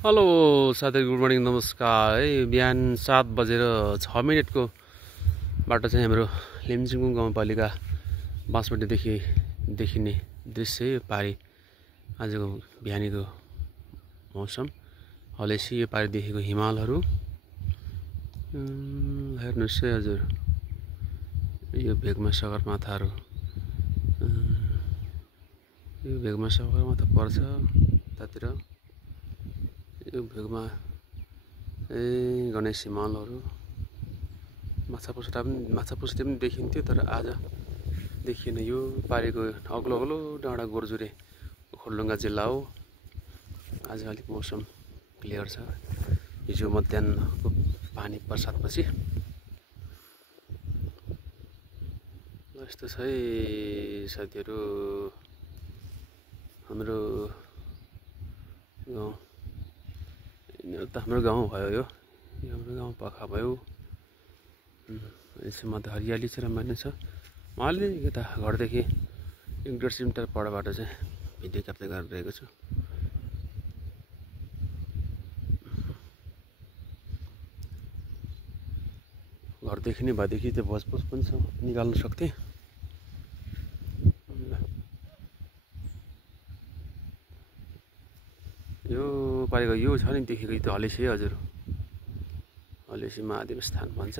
Hello साथी, good morning, नमस्कार। है बिहान 7 बजेर 6 मिनटको बाटो चाहिँ हाम्रो लिम्चुङ गाउँपालिका बाँसपट्टिदेखि देखिने दृश्य यो पारि आजको बिहानीको मौसम हलेसी। यो पारि देखेको हिमालहरू हेर्नुहोस् है हजुर, यो भेगमा सगरमाथाहरू, यो भेगमा सगरमाथा पर्छ यतातिर। यो भेगमा गणेश हिमालहरू, माछा पुछ्रे पनि देखिन्थ्यो, तर आज देखिएन। यो पारिको अग्लो अग्लो डाँडा गोर्जुरे खोलढुङ्गा जिल्ला हो। आज अलिक मौसम क्लियर छ। हिजो मध्याहको पानी बर्सातपछि यस्तो छ है साथीहरू। हाम्रो गाउँ हाम्रो गाउँ भयो, यो हाम्रो गाउँ पाखा भयो। यसमा त हरियाली छ, रमाइलो छ। म अलि यता घरदेखि 1-1.5 मिटर परबाट चाहिँ भिडियो क्याप्चर गरिरहेको छु। घरदेखि नै भएदेखि त्यो भोजपोज पनि छ, निकाल्नु सक्थेँ। यो पारिको यो छ नि देखेको, त्यो हलेसी हजुर, हलेसी महादेव स्थान भन्छ।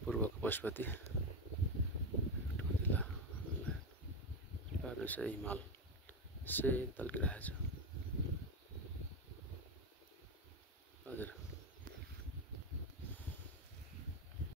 पूर्वको पशुपति जिल्ला हिमाल से तल्किरहेको छ।